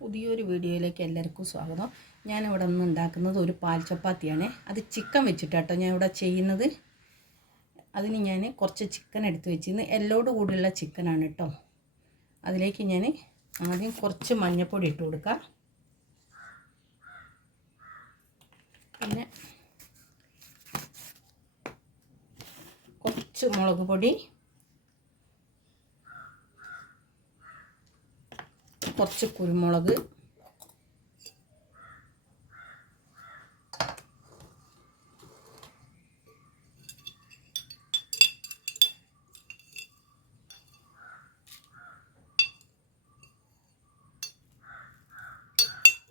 പുതിയൊരു വീഡിയോയിലേക്ക് എല്ലാവർക്കും സ്വാഗതം. ഞാനിവിടെ നിന്ന് ഉണ്ടാക്കുന്നത് ഒരു പാൽ ചപ്പാത്തിയാണ്. അത് ചിക്കൻ വെച്ചിട്ടാട്ടോ ഞാൻ ഇവിടെ ചെയ്യുന്നത്. അതിന് ഞാൻ കുറച്ച് ചിക്കൻ എടുത്ത് വെച്ചിരുന്നു. എല്ലോട് കൂടിയുള്ള ചിക്കനാണ് കേട്ടോ. അതിലേക്ക് ഞാൻ ആദ്യം കുറച്ച് മഞ്ഞൾപ്പൊടി ഇട്ട് കൊടുക്കാം. പിന്നെ കുറച്ച് മുളക് പൊടി കുറച്ച് കുരുമുളക്.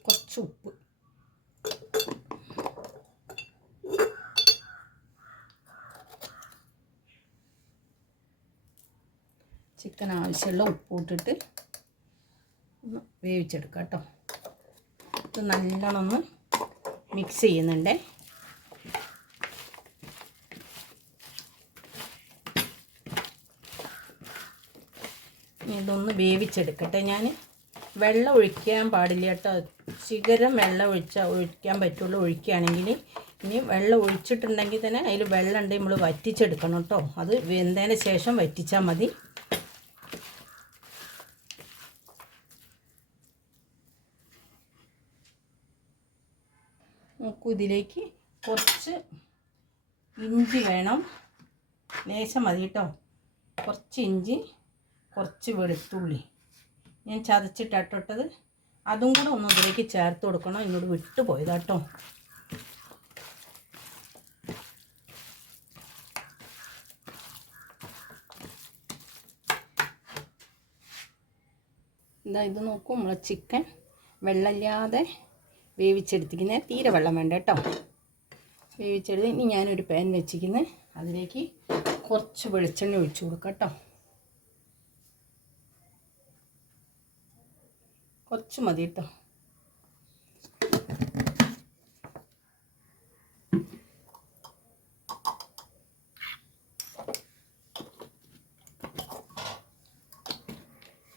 കുറച്ച് ഉപ്പ്. ചിക്കൻ ആവശ്യമുള്ള ഉപ്പ് ഇട്ടിട്ട് ഒന്ന് വേവിച്ചെടുക്കാം കേട്ടോ. ഇത് നല്ലോണം ഒന്ന് മിക്സ് ചെയ്യുന്നുണ്ടേ. ഇതൊന്ന് വേവിച്ചെടുക്കട്ടെ ഞാൻ വെള്ളം ഒഴിക്കാൻ പാടില്ല കേട്ടോ. ശിഖരം വെള്ളം ഒഴിച്ചാൽ ഒഴിക്കാൻ പറ്റുള്ളൂ ഒഴിക്കുകയാണെങ്കിൽ ഇനി വെള്ളം ഒഴിച്ചിട്ടുണ്ടെങ്കിൽ തന്നെ അതിൽ വെള്ളം ഉണ്ടെങ്കിൽ നമ്മൾ വറ്റിച്ചെടുക്കണം കേട്ടോ. അത് വെന്തതിന് ശേഷം വറ്റിച്ചാൽ മതി നോക്കൂ ഇതിലേക്ക് കുറച്ച് ഇഞ്ചി വേണം. ലേശം മതി കേട്ടോ. കുറച്ച് ഇഞ്ചി കുറച്ച് വെളുത്തുള്ളി. ഞാൻ ചതച്ചിട്ടിട്ടത് അതും കൂടെ ഒന്ന് ഇതിലേക്ക് ചേർത്ത് കൊടുക്കണം. ഇങ്ങോട്ട് വിട്ടു പോയതാട്ടോ എന്താ ഇത് നോക്കൂ. നമ്മളെ ചിക്കൻ വെള്ളമില്ലാതെ വേവിച്ചെടുത്തിരിക്കുന്നത് തീരെ വെള്ളം വേണ്ട കേട്ടോ. വേവിച്ചെടുത്ത് ഇനി ഞാനൊരു പാൻ വെച്ചിരിക്കുന്നത് അതിലേക്ക് കുറച്ച് വെളിച്ചെണ്ണ ഒഴിച്ചു കൊടുക്കാം കേട്ടോ. കുറച്ച് മതി കേട്ടോ.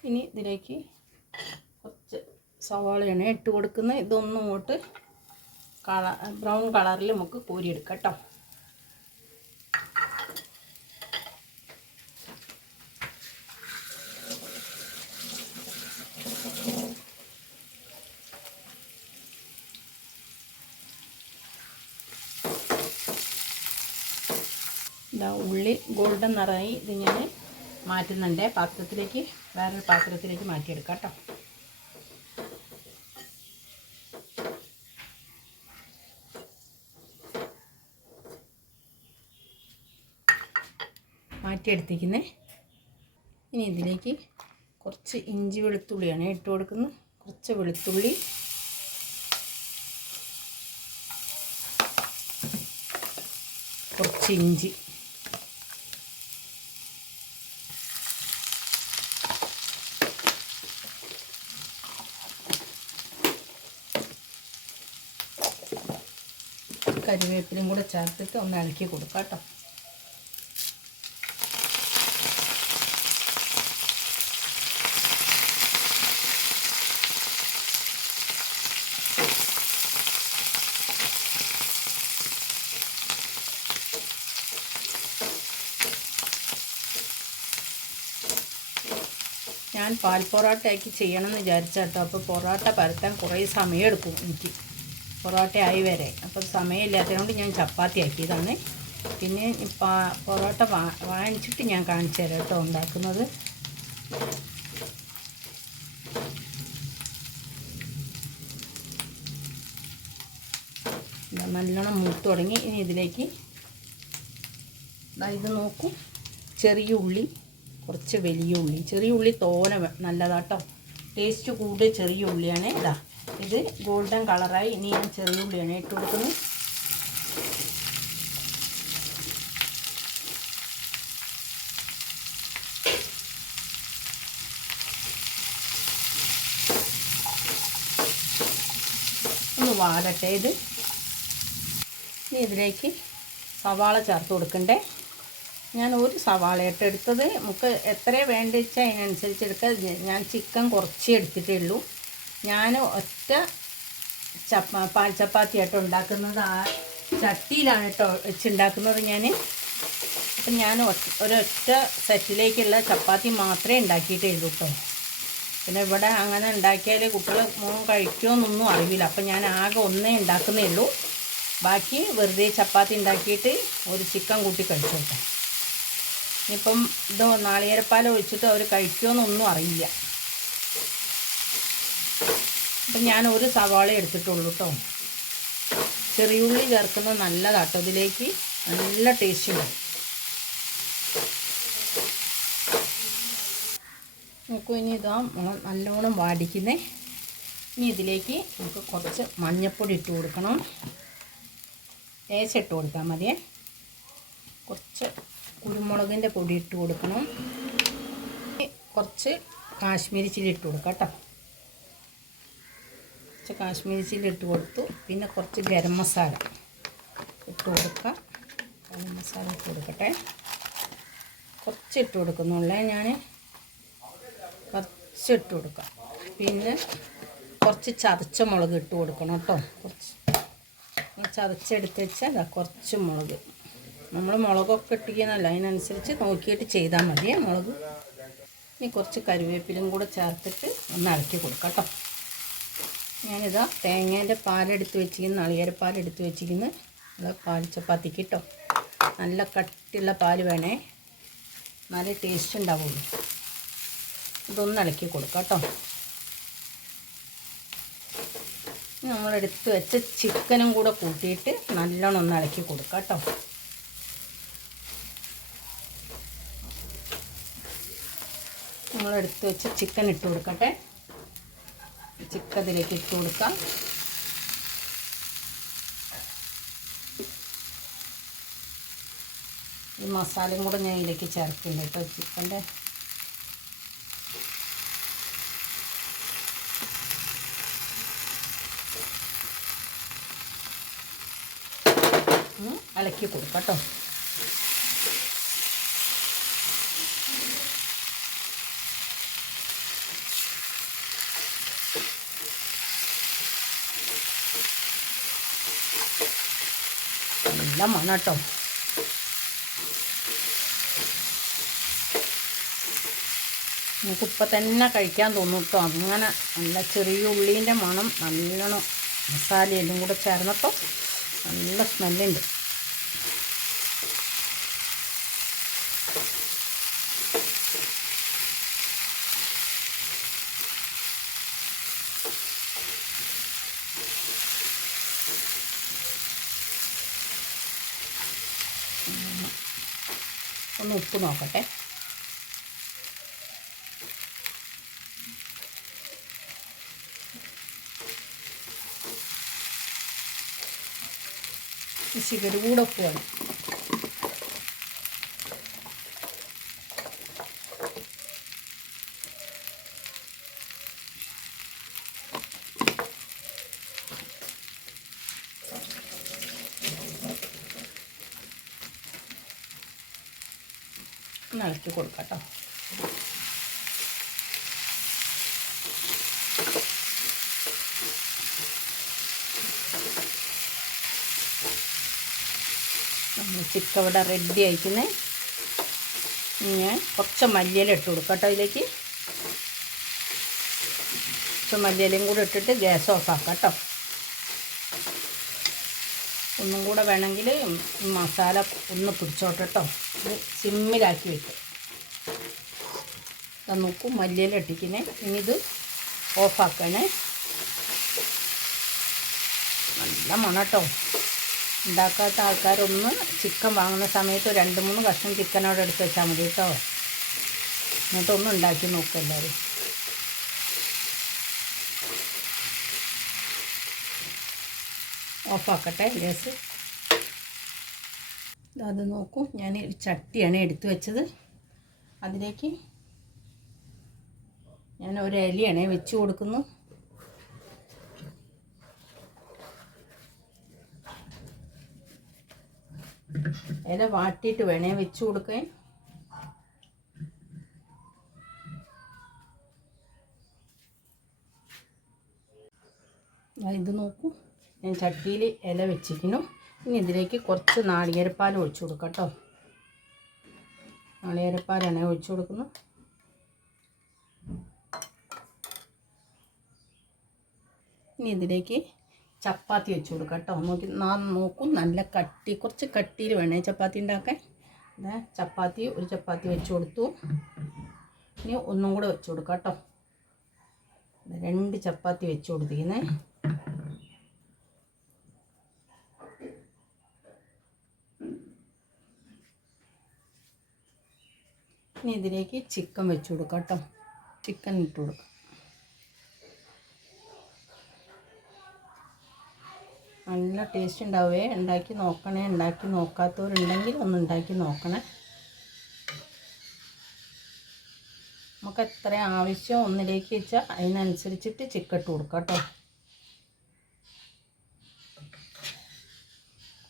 ഇനി ഇതിലേക്ക് സവാളയാണ് ഇട്ട് കൊടുക്കുന്നത്. ഇതൊന്നും ഇങ്ങോട്ട് കള ബ്രൗൺ കളറിൽ നമുക്ക് കോരിയെടുക്കാം കേട്ടോ. ഇതാ ഉള്ളി ഗോൾഡൻ നിറയി ഇത് ഞാൻ മാറ്റുന്നുണ്ട്. പാത്രത്തിലേക്ക് വേറൊരു പാത്രത്തിലേക്ക് മാറ്റിയെടുക്കാം കേട്ടോ. മാറ്റിയെടുത്തിരിക്കുന്നത് ഇനി ഇതിലേക്ക് കുറച്ച് ഇഞ്ചി വെളുത്തുള്ളിയാണ് ഇട്ട് കൊടുക്കുന്നത് കുറച്ച് വെളുത്തുള്ളി. കുറച്ച് ഇഞ്ചി. കരിവേപ്പിലും കൂടെ ചേർത്തിട്ട് ഒന്ന് ഇളക്കി കൊടുക്കാം കേട്ടോ. ഞാൻ പാൽ പൊറോട്ടയാക്കി ചെയ്യണമെന്ന് വിചാരിച്ചാട്ടോ അപ്പോൾ പൊറോട്ട പരത്താൻ കുറേ സമയം എടുക്കും എനിക്ക്. പൊറോട്ട ആയി വരെ. അപ്പോൾ സമയമില്ലാത്തതുകൊണ്ട് ഞാൻ ചപ്പാത്തി ആക്കിയതാണ് പിന്നെ പാ പൊറോട്ട വാങ്ങിച്ചിട്ട് ഞാൻ കാണിച്ചു തരാം കേട്ടോ ഉണ്ടാക്കുന്നത്. നല്ലോണം മൂത്ത് തുടങ്ങി. ഇനി ഇതിലേക്ക് ഇത് നോക്കൂ. ചെറിയ ഉള്ളി. കുറച്ച് വലിയ ഉള്ളി. ചെറിയ ഉള്ളി തോന നല്ലതാട്ടോ. ടേസ്റ്റ് കൂടിയ ചെറിയ ഉള്ളിയാണ് ഇതാ. ഇത് ഗോൾഡൻ കളറായി ഇനി ഞാൻ ചെറിയ ഉള്ളിയാണ് ഇട്ട് കൊടുക്കുന്നത്. ഒന്ന് വാടട്ടെ ഇത്. ഇനി ഇതിലേക്ക് സവാള ചേർത്ത് കൊടുക്കണ്ടേ? ഞാൻ ഒരു സവാള ഇട്ട് എടുത്തത്. നമുക്ക് എത്ര വേണ്ട വെച്ചാൽ അതിനനുസരിച്ച് എടുക്കുക ഞാൻ ചിക്കൻ കുറച്ചേ എടുത്തിട്ടേ ഉള്ളൂ ഞാൻ ഒറ്റ ചപ്പ പാൽ ചപ്പാത്തി ആയിട്ട് ഉണ്ടാക്കുന്നത്. ആ ചട്ടിയിലാണ് കേട്ടോ വെച്ചുണ്ടാക്കുന്നത് ഞാൻ. അപ്പം ഞാൻ ഒരൊറ്റ സെറ്റിലേക്കുള്ള ചപ്പാത്തി മാത്രമേ ഉണ്ടാക്കിയിട്ടേ ഉള്ളൂ കേട്ടോ. പിന്നെ ഇവിടെ അങ്ങനെ ഉണ്ടാക്കിയാൽ കുട്ടികൾ മോൻ കഴിക്കുമെന്നൊന്നും അറിയില്ല. അപ്പം ഞാൻ ആകെ ഒന്നേ ഉണ്ടാക്കുന്നേ ഉള്ളൂ. ബാക്കി വെറുതെ ചപ്പാത്തി ഉണ്ടാക്കിയിട്ട് ഒരു ചിക്കൻ കൂട്ടി കഴിച്ചു ഇനിയിപ്പം ഇത് നാളികേരപ്പാൽ ഒഴിച്ചിട്ട് അവർ കഴിക്കുമെന്നൊന്നും അറിയില്ല. അപ്പം ഞാൻ ഒരു സവാള എടുത്തിട്ടുള്ളൂ കേട്ടോ ചെറിയുള്ളി ചേർക്കുന്നത് നല്ലതാട്ടോ ഇതിലേക്ക്. നല്ല ടേസ്റ്റ് ഉണ്ട്. നമുക്ക് ഇനി ഇതാ നല്ലോണം വാടിക്കുന്നേ. ഇനി ഇതിലേക്ക് നമുക്ക് കുറച്ച് മഞ്ഞൾപ്പൊടി ഇട്ട് കൊടുക്കണം. ലേശം ഇട്ട് കൊടുത്താൽ മതിയേ. കുറച്ച് കുരുമുളകിന്റെ പൊടി ഇട്ട് കൊടുക്കണം. കുറച്ച് കാശ്മീരി ചില്ലി ഇട്ട് കൊടുക്കാം കേട്ടോ. കുറച്ച് കാശ്മീരി ചില്ലി ഇട്ട് കൊടുത്തു. പിന്നെ കുറച്ച് ഗരം മസാല ഇട്ട് കൊടുക്കാം. ഗരം മസാല ഇട്ട് കൊടുക്കട്ടെ. കുറച്ച് ഇട്ട് കൊടുക്കുന്നുള്ളേ ഞാൻ കുറച്ച് ഇട്ട് കൊടുക്കാം. പിന്നെ കുറച്ച് ചതച്ച മുളക് ഇട്ട് കൊടുക്കണം കേട്ടോ. കുറച്ച്. ചതച്ചെടുത്ത് വെച്ചാൽ കുറച്ച് മുളക്. നമ്മൾ മുളകൊക്കെ ഇട്ടിരിക്കുന്നല്ല അതിനനുസരിച്ച് നോക്കിയിട്ട് ചെയ്താൽ മതിയേ മുളക് ഇനി കുറച്ച് കരുവേപ്പിലും കൂടെ ചേർത്തിട്ട് ഒന്ന് ഇളക്കി കൊടുക്കാം കേട്ടോ. ഞാനിതാ തേങ്ങേന്റെ പാലെടുത്ത് വെച്ചിരിക്കുന്ന നളികരപ്പാലെടുത്ത് വെച്ചിരിക്കുന്ന. പാൽ ചപ്പാത്തിക്ക് കേട്ടോ. നല്ല കട്ടിയുള്ള പാൽ വേണേ. നല്ല ടേസ്റ്റ് ഉണ്ടാവുള്ളൂ. ഇതൊന്ന് ഇളക്കി കൊടുക്കാം കേട്ടോ. നമ്മളെടുത്ത് വെച്ച ചിക്കനും കൂടെ കൂട്ടിയിട്ട് നല്ലോണം ഒന്ന് ഇളക്കി കൊടുക്കാം കേട്ടോ. നമ്മളെടുത്ത് വെച്ച് ചിക്കൻ ഇട്ട് കൊടുക്കട്ടെ. ചിക്കൻ അതിലേക്ക് ഇട്ട് കൊടുക്കാം. ഈ മസാലയും കൂടെ ഞാൻ ഇതിലേക്ക് ചേർക്കില്ല കേട്ടോ ചിക്കന്റെ ഇളക്കി കൊടുക്കാം കേട്ടോ. നല്ല മണം കേട്ടോ നമുക്ക് ഇപ്പം തന്നെ കഴിക്കാൻ തോന്നും കേട്ടോ അങ്ങനെ നല്ല ചെറിയ ഉള്ളീന്റെ മണം നല്ലോണം മസാലയെല്ലാം കൂടെ ചേർന്നപ്പോൾ നല്ല സ്മെല്ലുണ്ട് ഒന്ന് ഉപ്പ് നോക്കട്ടെ. ശിഖരൂടെ ഉപ്പ് വേണം. ഇളക്കി കൊടുക്കാം കേട്ടോ നമ്മൾ ചിക്കൻ ഇവിടെ റെഡി ആയിക്കുന്നേ ഞാൻ കുറച്ച് മല്ലിയില ഇട്ട് കൊടുക്കാം കേട്ടോ ഇതിലേക്ക് കുറച്ച് മല്ലിയിലയും കൂടെ ഇട്ടിട്ട് ഗ്യാസ് ഓഫ് കേട്ടോ. ഒന്നും കൂടെ വേണമെങ്കിൽ മസാല ഒന്ന് പിടിച്ചോട്ടെ കേട്ടോ. ഇത് സിമ്മിലാക്കി വെക്കും. നോക്കൂ മല്ലിയില ഇട്ടിക്കണേ ഇനി ഇത് ഓഫാക്കണേ നല്ല മണട്ടോ ഉണ്ടാക്കാത്ത ആൾക്കാരൊന്ന് ചിക്കൻ വാങ്ങുന്ന സമയത്ത് രണ്ട് മൂന്ന് കഷ്ണം ചിക്കൻ അവിടെ എടുത്ത് വെച്ചാൽ മതി കേട്ടോ എന്നിട്ടൊന്ന് ഉണ്ടാക്കി നോക്കുക എല്ലാവരും ഓഫാക്കട്ടെ ഗ്യാസ്. അത് നോക്കൂ. ഞാൻ ചട്ടിയാണ് എടുത്തു വെച്ചത്. അതിലേക്ക് ഞാൻ ഒരു ഇലയാണ് വെച്ച് കൊടുക്കുന്നു. ഇല വാട്ടിയിട്ട് വേണേ വെച്ച് കൊടുക്കാൻ ഇത് നോക്കൂ. ഞാൻ ചട്ടിയിൽ ഇല വെച്ചിരിക്കുന്നു. ഇനി ഇതിലേക്ക് കുറച്ച് നാളികേരപ്പാൽ ഒഴിച്ചു കൊടുക്കാം കേട്ടോ. നാളികേരപ്പാലാണ് ഒഴിച്ചു കൊടുക്കുന്നത്. ഇനി ഇതിലേക്ക് ചപ്പാത്തി വെച്ച് കൊടുക്കാം കേട്ടോ. നോക്കി നാ നോക്കും നല്ല കട്ടി കുറച്ച് കട്ടിയിൽ വേണേ ചപ്പാത്തി ഉണ്ടാക്കാൻ. ചപ്പാത്തി ഒരു ചപ്പാത്തി വെച്ച് കൊടുത്തു. ഇനി ഒന്നും കൂടെ വെച്ച് കൊടുക്കാം കേട്ടോ. രണ്ട് ചപ്പാത്തി വെച്ച് കൊടുത്തിരിക്കുന്നത് ഇനി ഇതിലേക്ക് ചിക്കൻ വെച്ച് കൊടുക്കാം കേട്ടോ. ചിക്കൻ ഇട്ട് കൊടുക്കാം. നല്ല ടേസ്റ്റ് ഉണ്ടാവേ. ഉണ്ടാക്കി നോക്കണേ. ഉണ്ടാക്കി നോക്കാത്തവരുണ്ടെങ്കിൽ ഒന്ന് ഉണ്ടാക്കി നോക്കണേ. നമുക്ക് എത്ര ആവശ്യം ഒന്നിലേക്ക് വെച്ചാൽ അതിനനുസരിച്ചിട്ട് ചിക്കൻ ഇട്ട് കൊടുക്കാം കേട്ടോ.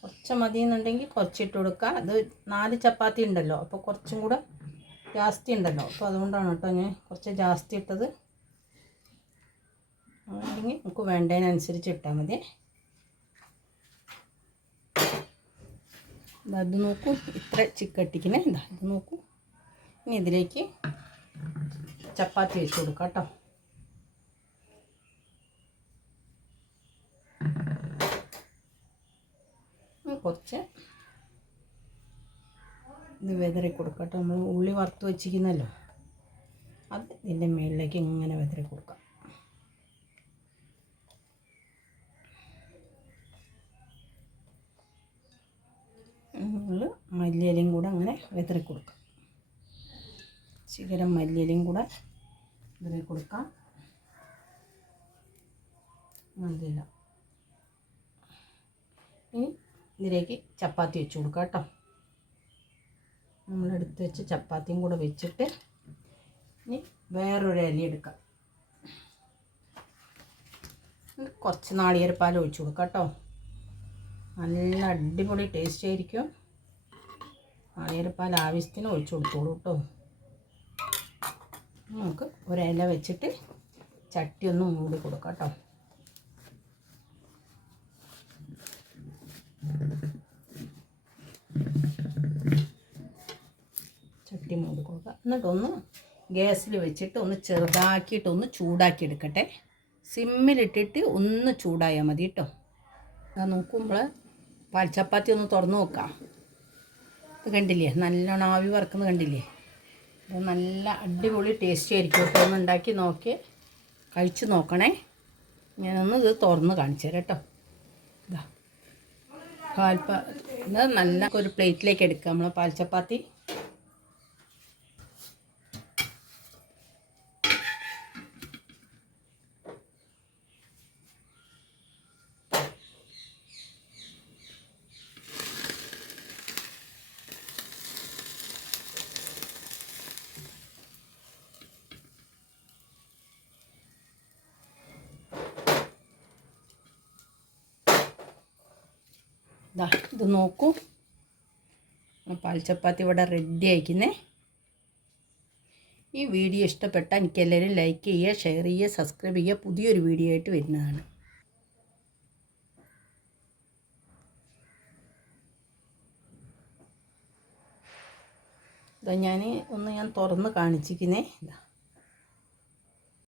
കുറച്ച് മതി എന്നുണ്ടെങ്കിൽ കുറച്ചിട്ട് കൊടുക്കുക. അത് നാല് ചപ്പാത്തി ഉണ്ടല്ലോ. അപ്പോൾ കുറച്ചും കൂടെ ജാസ്തി ഉണ്ടല്ലോ. അപ്പോൾ അതുകൊണ്ടാണ് കേട്ടോ ഞാൻ കുറച്ച് ജാസ്തി ഇട്ടത്. അല്ലെങ്കിൽ നമുക്ക് വേണ്ടതിനനുസരിച്ച് ഇട്ടാൽ മതി. ഇത് നോക്കൂ. ഇത്ര ചിക്കട്ടിക്കിനെ ഇതാ ഇത് നോക്കൂ. ഇനി ഇതിലേക്ക് ചപ്പാത്തി വെച്ച് കൊടുക്കാം കേട്ടോ. കുറച്ച് ഇത് വെതറി കൊടുക്കാം കേട്ടോ. നമ്മൾ ഉള്ളി വറുത്ത് വെച്ചിരിക്കുന്നല്ലോ. അത് ഇതിന്റെ മുകളിലേക്ക് ഇങ്ങനെ വെതറി കൊടുക്കാം നമ്മൾ മല്ലിയിലയും കൂടെ അങ്ങനെ വെതറി കൊടുക്കാം. ശിഖരം മല്ലിയിലയും കൂടെ വെതറി കൊടുക്കാം. മല്ലിയില. ഇനി ഇതിലേക്ക് ചപ്പാത്തി വെച്ച് കൊടുക്കാം കേട്ടോ. നമ്മളെടുത്ത് വെച്ച് ചപ്പാത്തിയും കൂടെ വെച്ചിട്ട് ഇനി വേറൊരു ഇല എടുക്കാം. കുറച്ച് നാളികേരപ്പാൽ ഒഴിച്ച് കൊടുക്കാം കേട്ടോ. നല്ല അടിപൊളി ടേസ്റ്റ് ആയിരിക്കും. നാളികേരപ്പാൽ ആവശ്യത്തിന് ഒഴിച്ചു കൊടുത്തോളൂ കേട്ടോ നമുക്ക് ഒരില വെച്ചിട്ട് ചട്ടി ഒന്ന് മൂടി കൊടുക്കാം കേട്ടോ ചട്ടി മൂടി കൊടുക്കുക എന്നിട്ടൊന്ന് ഗ്യാസിൽ വെച്ചിട്ട് ഒന്ന് ചെറുതാക്കിയിട്ട് ഒന്ന് ചൂടാക്കി എടുക്കട്ടെ. സിമ്മിലിട്ടിട്ട് ഒന്ന് ചൂടായാൽ മതി കേട്ടോ അത് പാൽ ചപ്പാത്തി ഒന്ന് തുറന്ന് നോക്കാം. ഇത് കണ്ടില്ലേ? നല്ലോണം ആവി വറക്കുന്നത് കണ്ടില്ലേ? ഇത് നല്ല അടിപൊളി ടേസ്റ്റി ആയിരിക്കും കേട്ടോ. ഒന്ന് ഉണ്ടാക്കി നോക്കി കഴിച്ച് നോക്കണേ. ഞാനൊന്ന് ഇത് തുറന്ന് കാണിച്ചു തരാം കേട്ടോ. ഇതാ. പാൽപ്പ നല്ല ഒരു പ്ലേറ്റിലേക്ക് എടുക്കാം. നമ്മൾ പാൽച്ചപ്പാത്തി ദാ ഇത് നോക്കൂ. പാൽ ചപ്പാത്തി ഇവിടെ റെഡി ആയിക്കുന്നേ. ഈ വീഡിയോ ഇഷ്ടപ്പെട്ടാൽ എനിക്ക് എല്ലാവരും ലൈക്ക് ചെയ്യുക ഷെയർ ചെയ്യുക സബ്സ്ക്രൈബ് ചെയ്യുക. പുതിയൊരു വീഡിയോ ആയിട്ട് വരുന്നതാണ്. ഇതാ ഞാൻ ഒന്ന് ഞാൻ തുറന്ന് കാണിച്ചിരിക്കുന്നേ ഇതാ